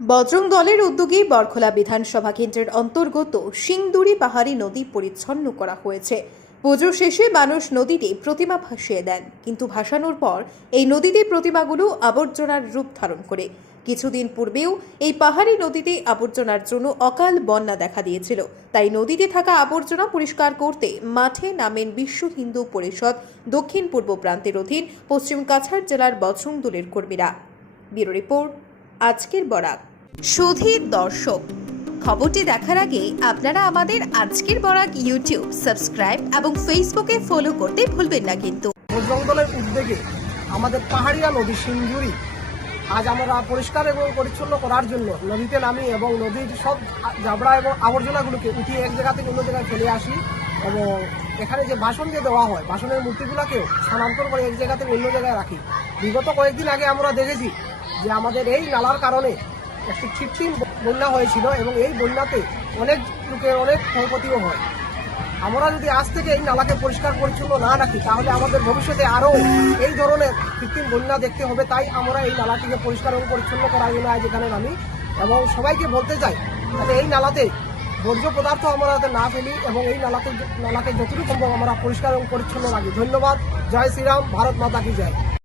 বজরং দলের উদ্যোগে বরখোলা বিধানসভা কেন্দ্রের অন্তর্গত সিংদুরি পাহাড়ি নদী পরিচ্ছন্ন করা হয়েছে। পুজো শেষে মানুষ নদীতে প্রতিমা ভাসিয়ে দেন, কিন্তু ভাসানোর পর এই নদীতে প্রতিমাগুলো আবর্জনার রূপ ধারণ করে। কিছুদিন পূর্বেও এই পাহাড়ি নদীতে আবর্জনার জন্য অকাল বন্যা দেখা দিয়েছিল। তাই নদীতে থাকা আবর্জনা পরিষ্কার করতে মাঠে নামেন বিশ্ব হিন্দু পরিষদ দক্ষিণ পূর্ব প্রান্তের অধীন পশ্চিম কাছাড় জেলার বজরং দলের কর্মীরা। ব্যুরো রিপোর্ট, আজকের বরাক। সুধীর দর্শক, খবরটি দেখার আগে আপনারা আমাদের আজকের বরাক ইউটিউব সাবস্ক্রাইব এবং ফেসবুকে ফলো করতে ভুলবেন না। কিন্তু বজরং দলের উদ্যোগে আমাদের পাহাড়িয়া নদী সিংজুরি আজ আমরা পরিষ্কার এবং পরিচ্ছন্ন করার জন্য নদীতে নামি এবং নদীর সব জাবড়া এবং আবর্জনাগুলোকে উঠিয়ে এক জায়গা থেকে অন্য জায়গায় ফেলে আসি এবং এখানে যে বাসন যে দেওয়া হয় বাসনের মূর্তিগুলোকেও স্থানান্তর করে এক জায়গা থেকে অন্য জায়গায় রাখি। বিগত কয়েকদিন আগে আমরা দেখেছি যে আমাদের এই নালার কারণে একটি কৃত্রিম বন্যা হয়েছিল এবং এই বন্যাতে অনেক লোকের অনেক ক্ষয়ক্ষতিও হয়। আমরা যদি আজ থেকে এই নালাকে পরিষ্কার পরিচ্ছন্ন না রাখি তাহলে আমাদের ভবিষ্যতে আরও এই ধরনের কৃত্রিম বন্যা দেখতে হবে। তাই আমরা এই নালাটিকে পরিষ্কার এবং পরিচ্ছন্ন করার জন্য আজ এখানে নামি এবং সবাইকে বলতে চাই যাতে এই নালাতে বর্জ্য পদার্থ আমরা যাতে না ফেলি এবং এই নালাকে যতটুকু সম্ভব আমরা পরিষ্কার এবং পরিচ্ছন্ন রাখি। ধন্যবাদ। জয় শ্রীরাম। ভারত মাতা কি জয়।